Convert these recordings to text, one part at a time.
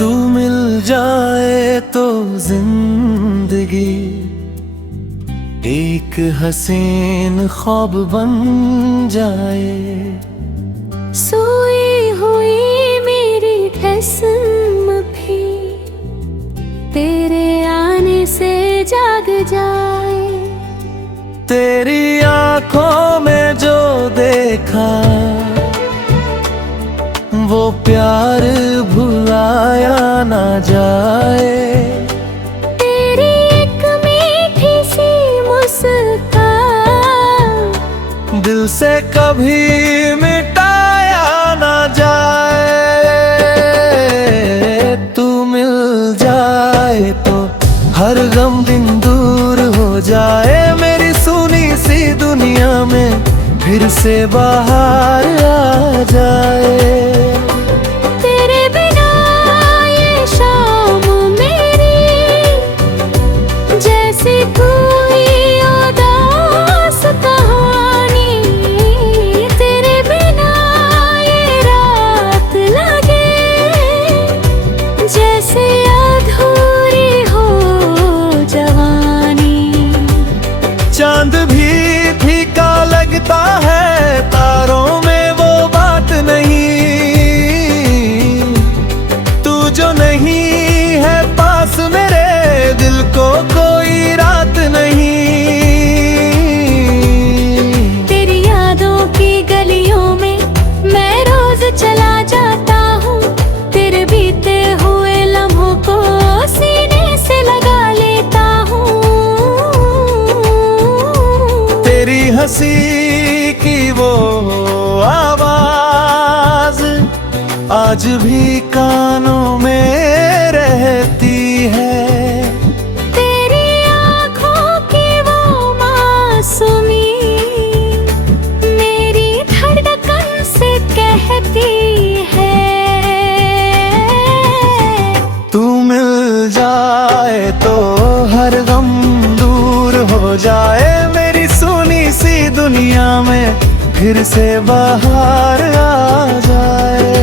तू मिल जाए तो जिंदगी एक हसीन ख्वाब बन जाए। सोई हुई मेरी किस्म भी तेरे आने से जाग जाए। तेरी आंखों में जो देखा वो प्यार भुलाया ना जाए। तेरी एक मीठी सी मुस्कान दिल से कभी मिटाया ना जाए। तू मिल जाए तो हर गम दिन दूर हो जाए। मेरी सुनी सी दुनिया में फिर से बाहर आ जाए। तेरे बिना ये शाम मेरी जैसी कोई उदास कहानी। तेरे बिना ये रात लगे जैसे अधूरी हो जवानी। चांद भी फीका लगता है तारों में वो बात नहीं। तू जो नहीं है पास मेरे दिल को कोई रात नहीं। तेरी यादों की गलियों में मैं रोज चला जाता हूँ। तेरे बीते हुए लम्हों को सीने से लगा लेता हूँ। तेरी हंसी की वो आवाज आज भी कानों में रहती है। तेरी आँखों की वो मासूमी मेरी धड़कन से कहती है। तू मिल जाए तो हर गम दूर हो जाए। मेरी सुनी सी दुनिया में फिर से बाहर आ जाए।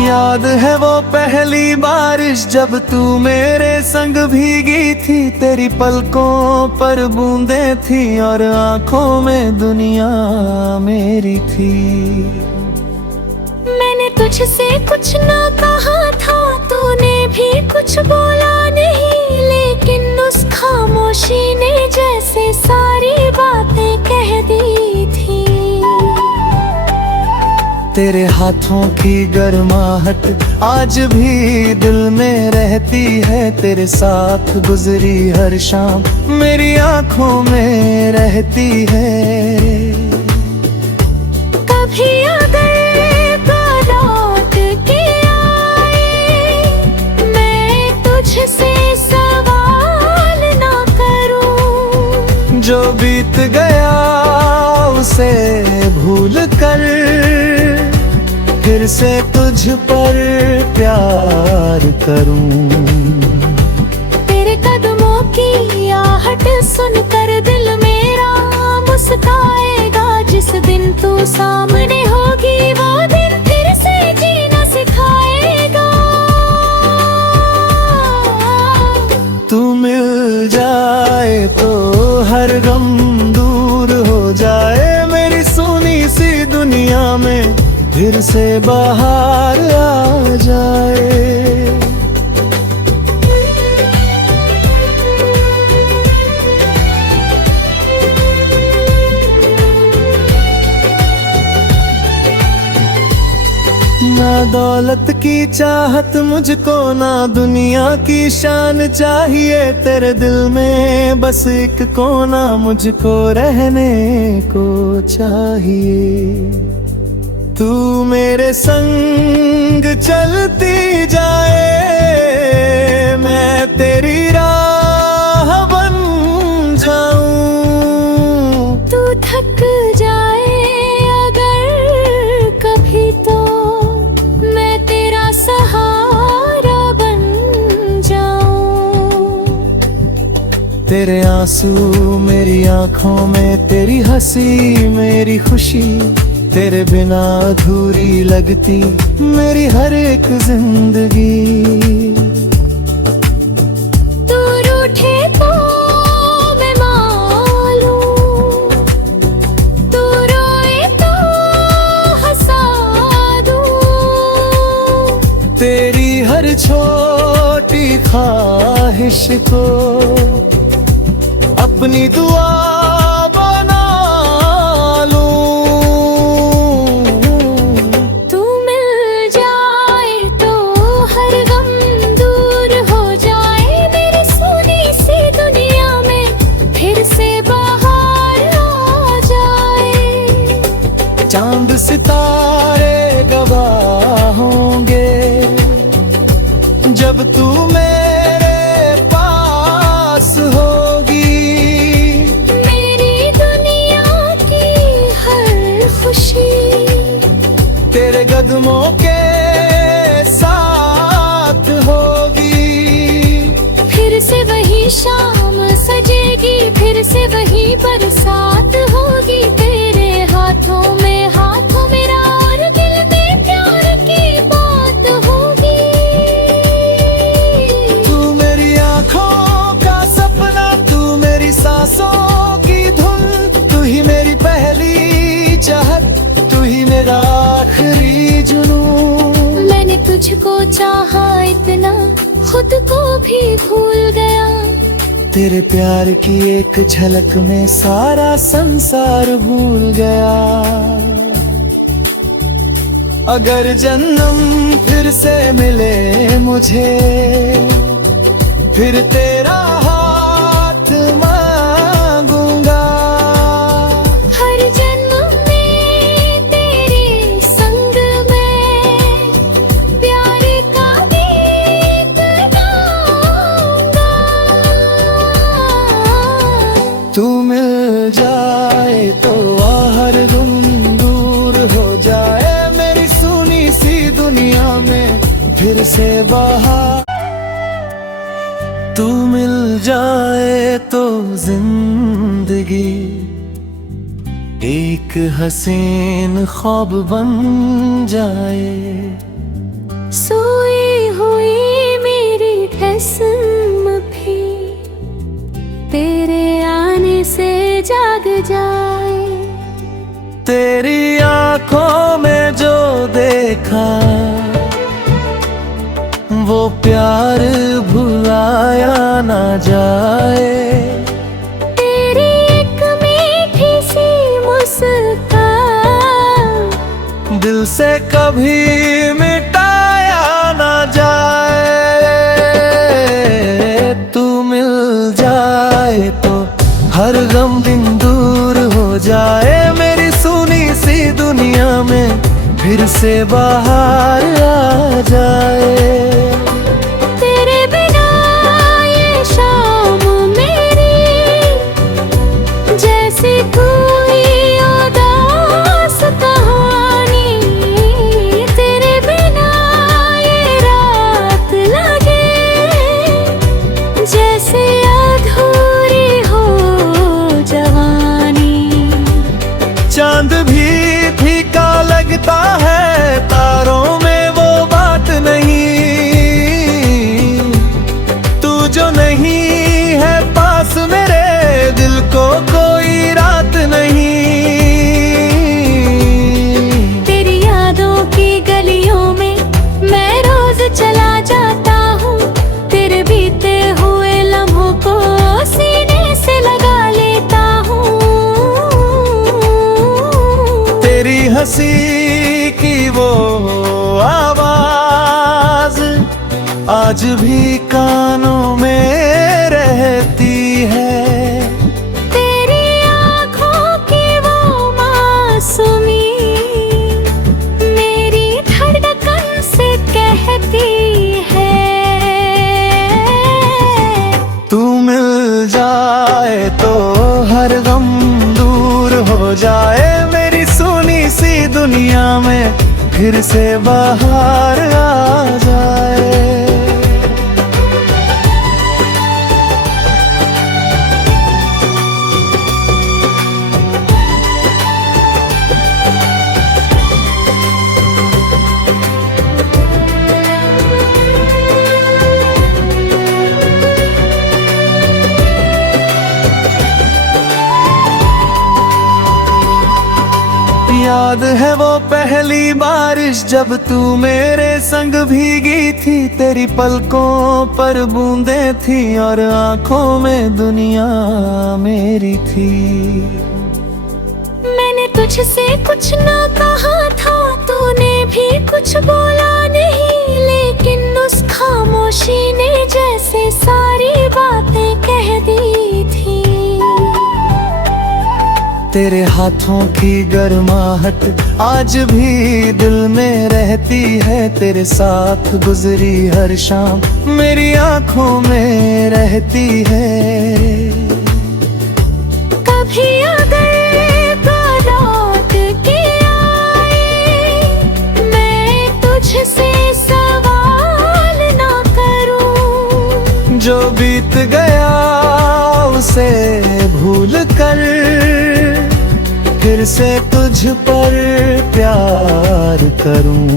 याद है वो पहली बारिश जब तू मेरे संग भीगी थी। तेरी पलकों पर बूंदें थी और आंखों में दुनिया मेरी थी। मैंने तुझसे कुछ ना कहा था, तूने भी कुछ बोला नहीं। लेकिन उस खामोशी ने जैसे सारी बातें कह दी थी। तेरे हाथों की गर्माहट आज भी दिल में रहती है। तेरे साथ गुजरी हर शाम मेरी आंखों में रहती है। कभी अगर तो लौट के आए मैं तुझसे सवाल ना करूं। जो बीत गया उसे भूल कर फिर से तुझ पर प्यार करूं। तेरे कदमों की आहट सुनकर दिल मेरा मुस्काएगा। जिस दिन तू सामने होगी वो दिन फिर से जीना सिखाएगा। तू मिल जाए तो हर गम दूर हो जाए। मेरी सुनी सी दुनिया में फिर से बाहर आ जाए। ना दौलत की चाहत मुझको, ना दुनिया की शान चाहिए। तेरे दिल में बस एक कोना मुझको रहने को चाहिए। तू मेरे संग चलती जाए, मैं तेरी राह बन जाऊं। तेरे आंसू मेरी आंखों में, तेरी हंसी मेरी खुशी, तेरे बिना अधूरी लगती मेरी हर एक जिंदगी। तू रूठे तो मैं मालूं, तू रोए तो हंसा दूं, तेरी हर छोटी ख्वाहिश को अपनी दुआ बना लूं। तू मिल जाए तो हर गम दूर हो जाए, मेरी सुनी सी दुनिया में फिर से बाहर आ जाए। चांद सितारे गवाह होंगे जब तू मेरे पास होगी। मेरी दुनिया की हर खुशी तेरे कदमों के साथ होगी। फिर से वही शाम सजेगी, फिर से वही बरसात होगी। तेरे हाथों में हाथों मेरा और दिल में प्यार की बात होगी। तू मेरी आंखों का सपना, तू मेरी सांसों की धुन, तू ही मेरी पहली चाहत, तू ही मेरा आखिरी जुनून। मैंने तुझको चाहा इतना, खुद को भी भूल गया। तेरे प्यार की एक झलक में सारा संसार भूल गया। अगर जन्म फिर से मिले मुझे, फिर तेरा हाथ मांगूंगा। हर जन्म में तेरे संग मैं प्यार का गीत गाऊंगा। तू मिल जाए तो हर गम दूर हो जाए, मेरी सुनी सी दुनिया में फिर से बाहर। तू मिल जाए तो जिंदगी एक हसीन ख्वाब बन जाए। सोई हुई मेरी किस्म भी तेरे आने से जाग जाए। तेरी आंखों में जो देखा वो प्यार भुलाया ना जाए। तेरी एक मीठी सी मुस्कान दिल से कभी मिटाया ना जाए। तू मिल जाए तो हर गम दिन दूर हो जाए, मेरी सुनी सी दुनिया में फिर से बाहर आ जाए। तेरे बिना ये शाम मेरी जैसे कोई उदास कहानी। तेरे बिना ये रात लगे जैसे अधूरी हो जवानी। चांद भी फीका लगता है, तारों में वो बात नहीं। तू जो नहीं है पास मेरे, दिल को कोई रात नहीं। तेरी यादों की गलियों में मैं रोज चला जाता हूँ, तेरे बीते हुए लम्हों को सीने से लगा लेता हूँ। तेरी हंसी की वो आवाज आज भी कानों में रहती है। तेरी आँखों की वो मासूमी मेरी धड़कन से कहती है। तू मिल जाए तो हर गम दूर हो जाए, मेरी सुनी सी दुनिया में फिर से बाहर आ जाए। याद है वो पहली बारिश जब तू मेरे संग भीगी थी, तेरी पलकों पर बूंदें थी और आंखों में दुनिया मेरी थी। मैंने तुझसे कुछ ना कहा था, तूने भी कुछ बोला नहीं, लेकिन उस खामोशी ने जैसे सारी बातें कह दी थी। तेरे हाथों की गर्माहट आज भी दिल में रहती है, तेरे साथ गुजरी हर शाम मेरी आंखों में रहती है। कभी अगर लौट के आए, मैं तुझसे सवाल ना करूं, जो बीत गया उसे भूल कर फिर से तुझ पर प्यार करूं।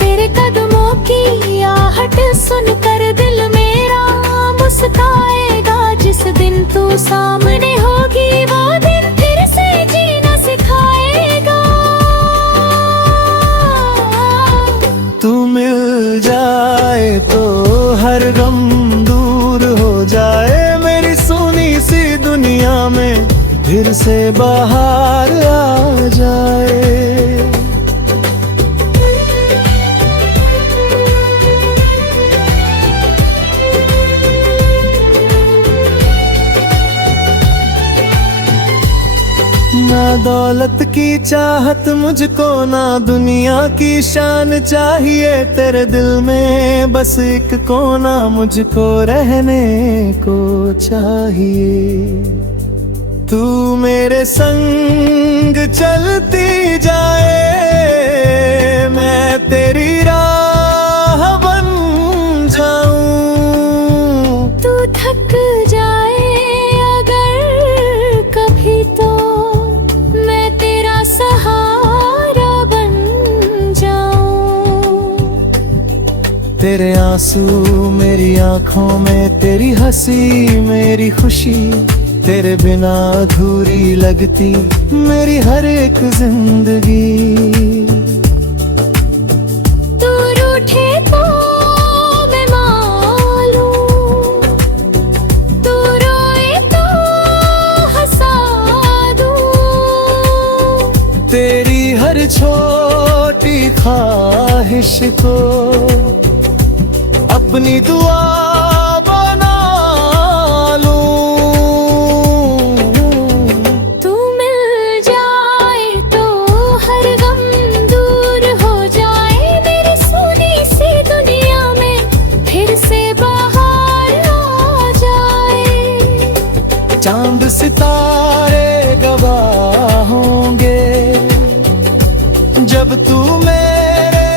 तेरे कदमों की आहट सुनकर दिल मेरा मुस्काएगा, जिस दिन तू सामने होगी वो दिन फिर से जीना सिखाएगा। तू मिल जाए तो हर गम दूर हो जाए, मेरी सुनी सी दुनिया में फिर से बाहर आ जाए। ना दौलत की चाहत मुझको, ना दुनिया की शान चाहिए, तेरे दिल में बस एक कोना मुझको रहने को चाहिए। तू मेरे संग चलती जाए, मैं तेरी राह बन जाऊं। तू थक जाए अगर कभी तो मैं तेरा सहारा बन जाऊं। तेरे आंसू मेरी आंखों में, तेरी हंसी मेरी खुशी, तेरे बिना अधूरी लगती मेरी हर एक जिंदगी। तू रूठे तो मैं मालूं, तू रोए तो हंसा दूं। तेरी हर छोटी ख्वाहिश को अपनी दुआ चांद सितारे गवाह होंगे जब तू मेरे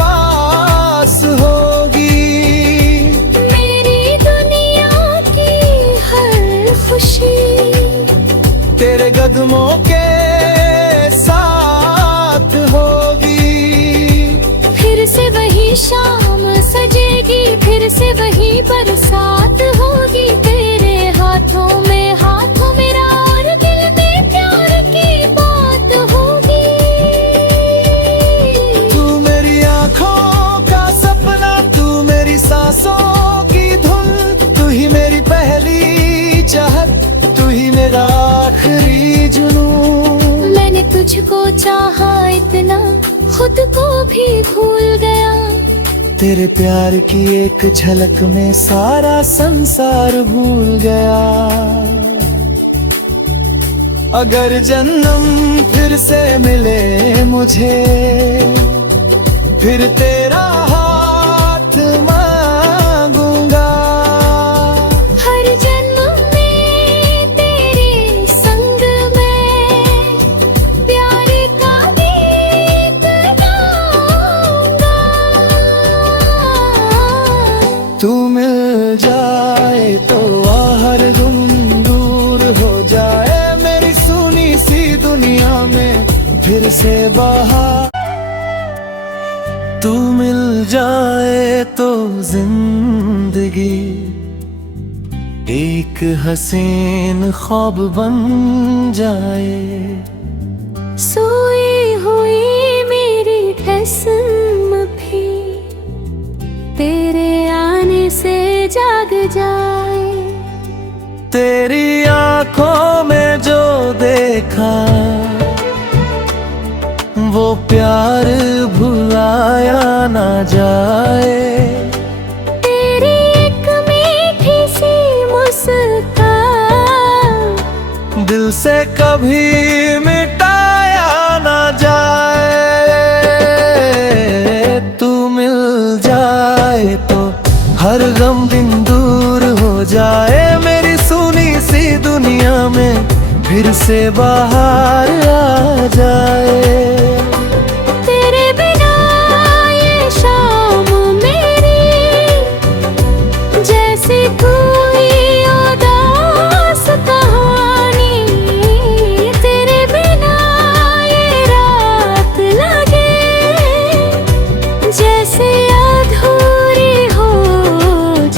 पास होगी। मेरी दुनिया की हर खुशी तेरे कदमों के साथ होगी। फिर से वही शाम सजेगी, फिर से वही बरसात होगी। तेरे हाथों में हाथों मेरा और दिल में प्यार की बात होगी। तू मेरी आंखों का सपना, तू मेरी सांसों की धुन, तू ही मेरी पहली चाहत, तू ही मेरा आखिरी जुनून। मैंने तुझको चाहा इतना, खुद को भी भूल गया। तेरे प्यार की एक झलक में सारा संसार भूल गया। अगर जन्म फिर से मिले मुझे, फिर तेरा हाथ मांगूंगा। हर जन्म में तेरे संग मैं प्यार का गीत गाऊंगा। तू मिल जाए तो हर गम दूर हो जाए, मेरी सुनी सी दुनिया में फिर से बाहर। तू मिल जाए तो जिंदगी एक हसीन ख्वाब बन जाए। सोई हुई मेरी किस्म भी तेरे आने से जाग जाए। तेरी आंखों में जो देखा वो प्यार भुलाया ना जाए। तेरी एक मीठी सी मुस्कान दिल से कभी मिटाया ना जाए। तू मिल जाए तो हर गम दिन दूर हो जाए। मेरी सुनी सी दुनिया में फिर से बाहर आ जाए। तेरे बिना ये शाम मेरी जैसे कोई उदास कहानी। तेरे बिना ये रात लगे जैसे अधूरी हो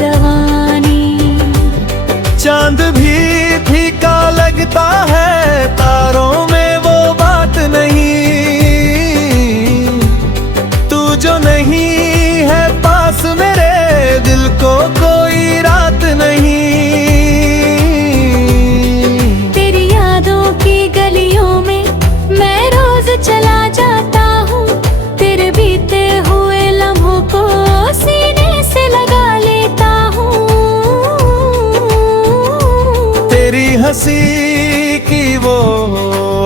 जवानी। चांद भी फीका लगता है, तारों में वो बात नहीं। तू जो नहीं है पास मेरे, दिल को कोई रात नहीं। तेरी यादों की गलियों में मैं रोज चला जाता हूँ। तेरे बीते हुए लम्हों को सीने से लगा लेता हूँ। तेरी हंसी की वो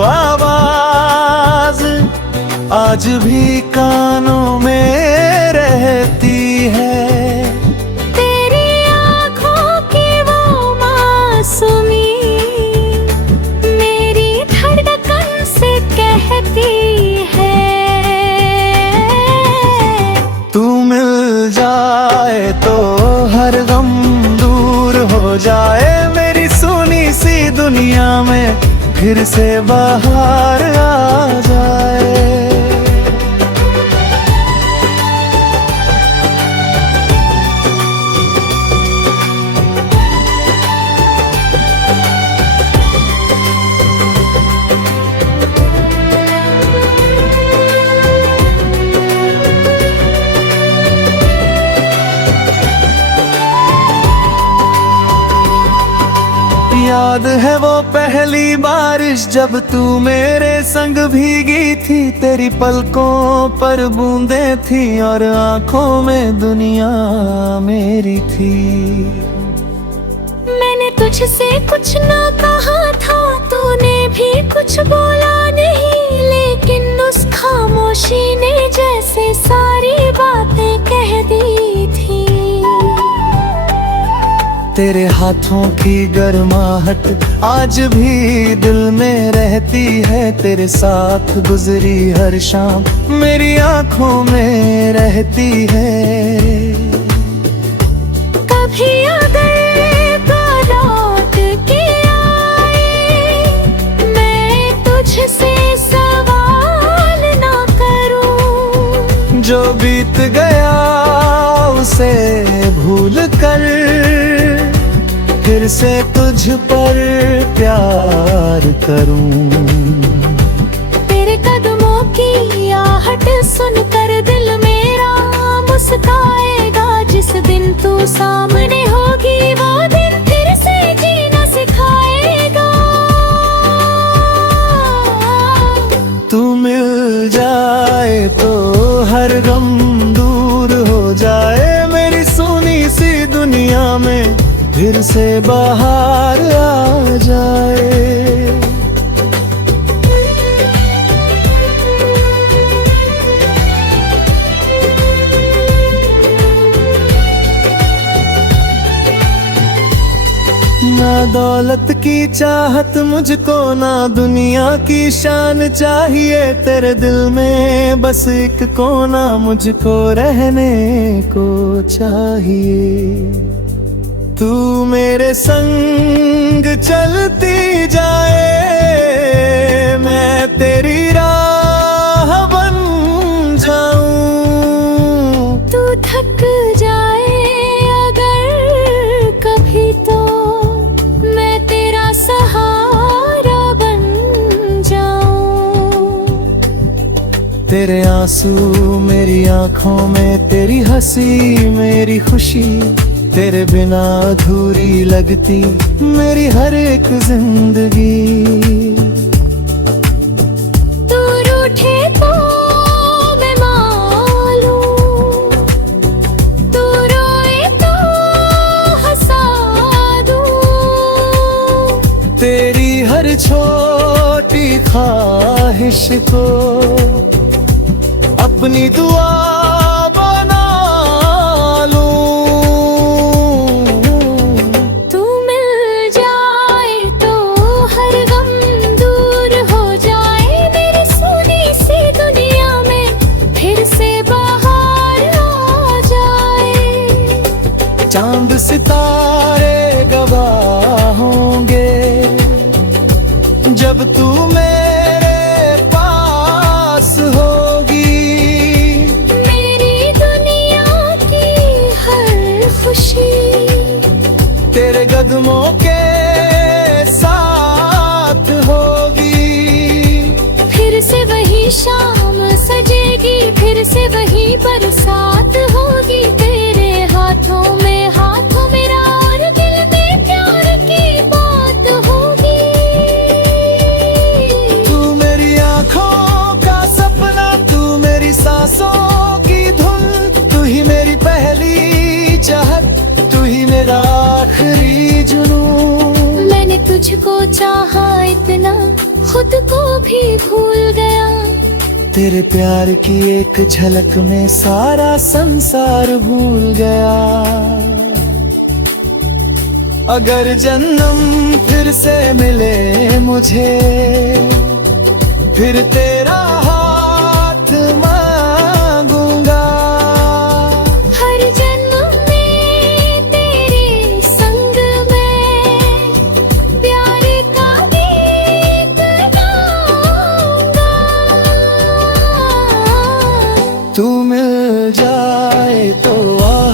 आवाज आज भी कानों में रहती है। तेरी आँखों की वो मासूमी मेरी धड़कन से कहती है। तू मिल जाए तो हर गम दूर हो जाए। मेरी सुनी सी दुनिया में फिर से बाहर आ जाए। याद है वो पहली बारिश जब तू मेरे संग भीगी थी। तेरी पलकों पर बूंदें थी और आंखों में दुनिया मेरी थी। मैंने तुझसे कुछ ना कहा था, तूने भी कुछ बोला नहीं। लेकिन उस खामोशी ने जैसे सारी बातें कह दी थी। तेरे हाथों की गर्माहट आज भी दिल में रहती है। तेरे साथ गुजरी हर शाम मेरी आंखों में रहती है। कभी अगर लौट के आए मैं तुझसे सवाल ना करूं। जो बीत गया उसे भूल कर फिर से तुझ पर प्यार करूं। तेरे कदमों की आहट सुनकर दिल मेरा मुस्काएगा। जिस दिन तू सामने होगी वो दिन फिर से जीना सिखाएगा। तू मिल जाए तो हर गम दूर हो जाए। मेरी सुनी सी दुनिया में फिर से बाहर आ जाए। ना दौलत की चाहत मुझको, ना दुनिया की शान चाहिए। तेरे दिल में बस एक कोना मुझको रहने को चाहिए। तू मेरे संग चलती जाए, मैं तेरी राह बन जाऊं। तू थक जाए अगर कभी तो मैं तेरा सहारा बन जाऊं। तेरे आंसू मेरी आंखों में, तेरी हंसी मेरी खुशी, तेरे बिना अधूरी लगती मेरी हर एक जिंदगी। तू रूठे तो मैं मालूं, तू रोए तो हंसा दूं, तेरी हर छोटी ख्वाहिश को अपनी दुआ बना लूं। तू मिल जाए तो हर गम दूर हो जाए, मेरी सुनी सी दुनिया में फिर से बाहर आ जाए। चांद सितारे गवाह होंगे जब तू मेरे पास होगी। मेरी दुनिया की हर खुशी तेरे कदमों के साथ होगी। फिर से वही शाम सजेगी, फिर से वही बरसात होगी। तेरे हाथों मेरा और दिल में प्यार की बात होगी। तू मेरी आंखों का सपना, तू मेरी सांसों की धुन, तू ही मेरी पहली चाहत, तू ही मेरा आखिरी जुनून। मैंने तुझको चाहा इतना, खुद को भी भूल गया। तेरे प्यार की एक झलक में सारा संसार भूल गया। अगर जन्म फिर से मिले मुझे, फिर तेरा हाथ मांगूंगा। हर जन्म में तेरे संग मैं प्यार का गीत गाऊंगा। तू मिल जाए तो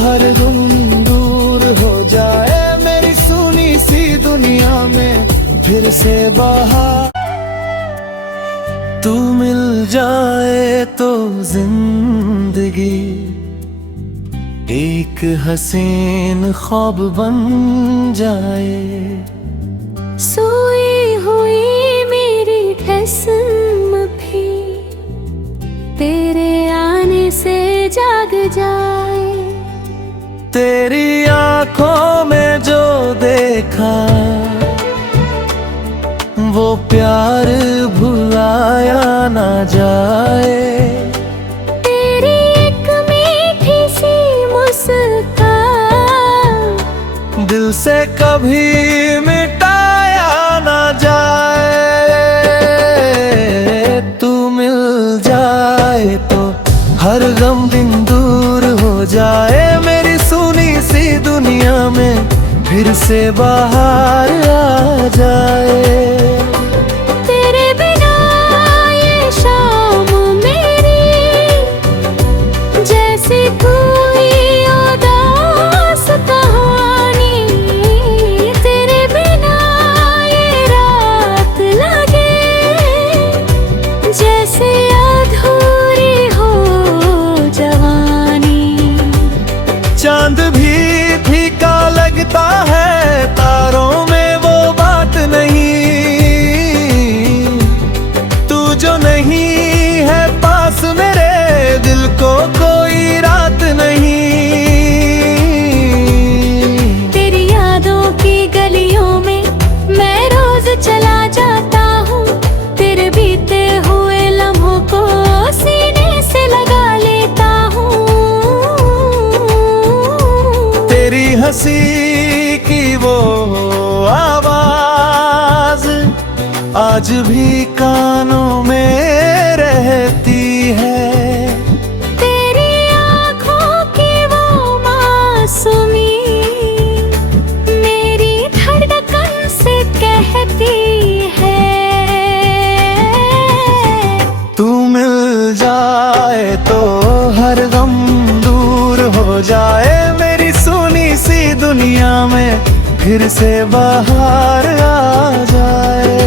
हर गम दूर हो जाए, मेरी सुनी सी दुनिया में फिर से बाहर। तू मिल जाए तो जिंदगी एक हसीन ख्वाब बन जाए। सोई हुई मेरी किस्म भी तेरे आने से जाग जाए। तेरी आंखों में जो देखा वो प्यार भुलाया ना जाए। तेरी एक मीठी सी मुस्कान दिल से कभी मिटाया ना जाए। तू मिल जाए तो हर गम दिन दूर हो जाए, मेरी सुनी सी दुनिया में फिर से बाहर आ जाए। तेरे बिना ये शाम मेरी जैसे कोई उदास कहानी। तेरे बिना ये रात लगे जैसे अधूरी हो जवानी। चांद भी फीका लगता है, तारों में वो बात नहीं। तू जो नहीं है पास मेरे, दिल को कोई रात नहीं। तेरी यादों की गलियों में मैं रोज चला जाता हूँ, तेरे बीते हुए लम्हों को सीने से लगा लेता हूँ। तेरी हंसी की वो आवाज आज भी कानों में रहती है। तेरी आँखों की वो मासूमी मेरी धड़कन से कहती है। तू मिल जाए तो हर गम दूर हो जाए, मेरी सुनी सी दुनिया में फिर से बाहर आ जाए।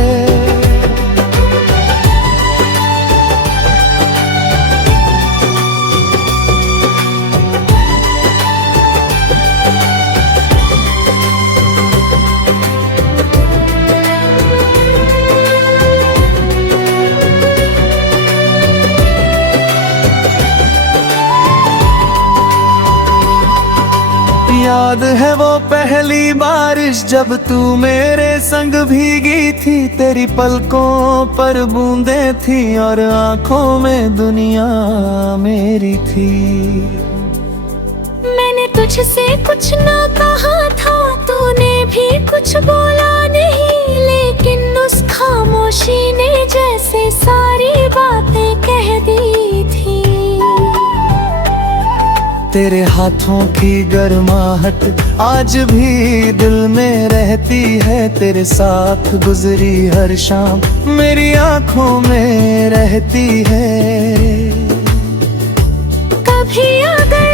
याद है वो पहली बारिश जब तू मेरे संग भीगी थी। तेरी पलकों पर बूंदें थी और आंखों में दुनिया मेरी थी। मैंने तुझसे कुछ ना कहा था, तूने भी कुछ बोला नहीं, लेकिन उस खामोशी ने जैसे सारी बातें कह दी थी। तेरे हाथों की गर्माहट आज भी दिल में रहती है। तेरे साथ गुजरी हर शाम मेरी आंखों में रहती है। कभी अगर